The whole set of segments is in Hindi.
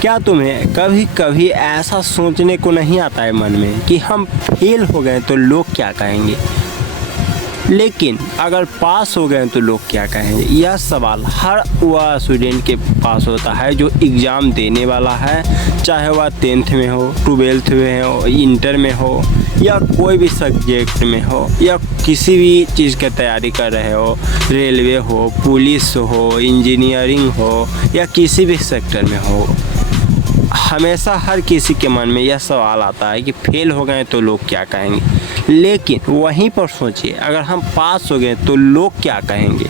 क्या तुम्हें कभी कभी ऐसा सोचने को नहीं आता है मन में कि हम फेल हो गए तो लोग क्या कहेंगे, लेकिन अगर पास हो गए तो लोग क्या कहेंगे? यह सवाल हर वह स्टूडेंट के पास होता है जो एग्ज़ाम देने वाला है, चाहे वह 10th में हो, 12th में हो, इंटर में हो या कोई भी सब्जेक्ट में हो या किसी भी चीज़ की तैयारी कर रहे हो, रेलवे हो, पुलिस हो, इंजीनियरिंग हो या किसी भी सेक्टर में हो। हमेशा हर किसी के मन में यह सवाल आता है कि फेल हो गए तो लोग क्या कहेंगे, लेकिन वहीं पर सोचिए अगर हम पास हो गए तो लोग क्या कहेंगे।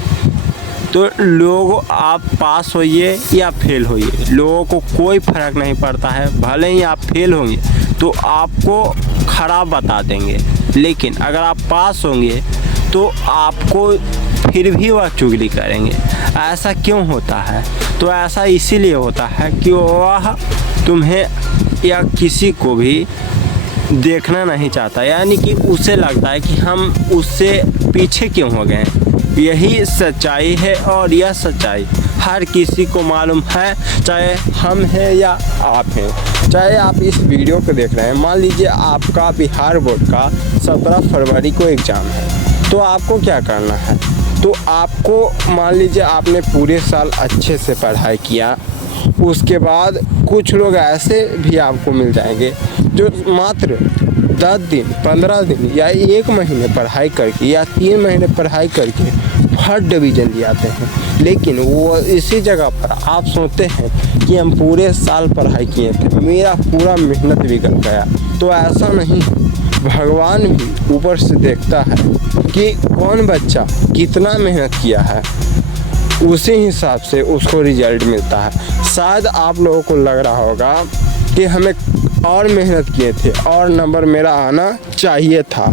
तो लोग आप पास होइए या फेल होइए, लोगों को कोई फ़र्क नहीं पड़ता है। भले ही आप फेल होंगे तो आपको खराब बता देंगे, लेकिन अगर आप पास होंगे तो आपको फिर भी वह चुगली करेंगे। ऐसा क्यों होता है? तो ऐसा इसीलिए होता है कि वह तुम्हें या किसी को भी देखना नहीं चाहता, यानी कि उसे लगता है कि हम उससे पीछे क्यों हो गए। यही सच्चाई है और यह सच्चाई हर किसी को मालूम है, चाहे हम हैं या आप हैं। चाहे आप इस वीडियो को देख रहे हैं, मान लीजिए आपका बिहार बोर्ड का 17 फरवरी को एग्ज़ाम है, तो आपको क्या करना है? तो आपको मान लीजिए आपने पूरे साल अच्छे से पढ़ाई किया, उसके बाद कुछ लोग ऐसे भी आपको मिल जाएंगे जो मात्र 10 दिन, 15 दिन या 1 महीने पढ़ाई करके या 3 महीने पढ़ाई करके फर्स्ट डिवीज़न ले आते हैं, लेकिन वो इसी जगह पर आप सोचते हैं कि हम पूरे साल पढ़ाई किए थे, मेरा पूरा मेहनत बिगड़ गया। तो ऐसा नहीं, भगवान भी ऊपर से देखता है कि कौन बच्चा कितना मेहनत किया है, उसी हिसाब से उसको रिजल्ट मिलता है। शायद आप लोगों को लग रहा होगा कि हमें और मेहनत किए थे और नंबर मेरा आना चाहिए था,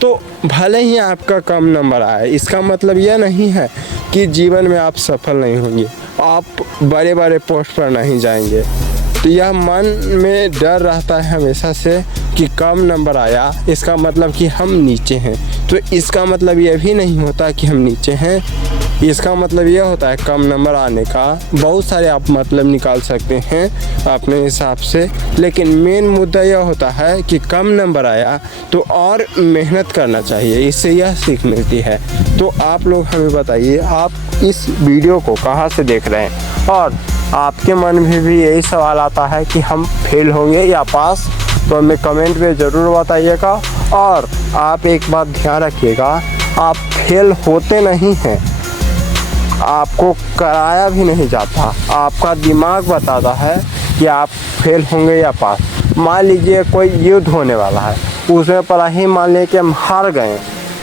तो भले ही आपका कम नंबर आए, इसका मतलब यह नहीं है कि जीवन में आप सफल नहीं होंगे, आप बड़े बड़े पोस्ट पर नहीं जाएंगे। तो यह मन में डर रहता है हमेशा से कि कम नंबर आया, इसका मतलब कि हम नीचे हैं। तो इसका मतलब यह भी नहीं होता कि हम नीचे हैं, इसका मतलब यह होता है कम नंबर आने का बहुत सारे आप मतलब निकाल सकते हैं अपने हिसाब से, लेकिन मेन मुद्दा यह होता है कि कम नंबर आया तो और मेहनत करना चाहिए, इससे यह सीख मिलती है। तो आप लोग हमें बताइए, आप इस वीडियो को कहाँ से देख रहे हैं और आपके मन में भी यही सवाल आता है कि हम फेल होंगे या पास? तो हमें कमेंट में ज़रूर बताइएगा। और आप एक बात ध्यान रखिएगा, आप फेल होते नहीं हैं, आपको कराया भी नहीं जाता, आपका दिमाग बताता है कि आप फेल होंगे या पास। मान लीजिए कोई युद्ध होने वाला है, उसमें पहले ही मान लीजिए कि हम हार गए,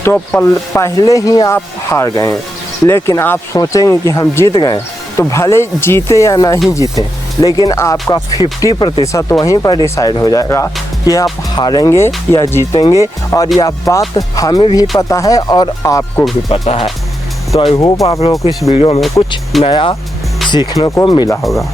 तो पहले ही आप हार गए, लेकिन आप सोचेंगे कि हम जीत गए, तो भले जीते या नहीं जीते, लेकिन आपका 50% वहीं पर डिसाइड हो जाएगा कि आप हारेंगे या जीतेंगे। और यह बात हमें भी पता है और आपको भी पता है। तो आई होप आप लोगों को इस वीडियो में कुछ नया सीखने को मिला होगा।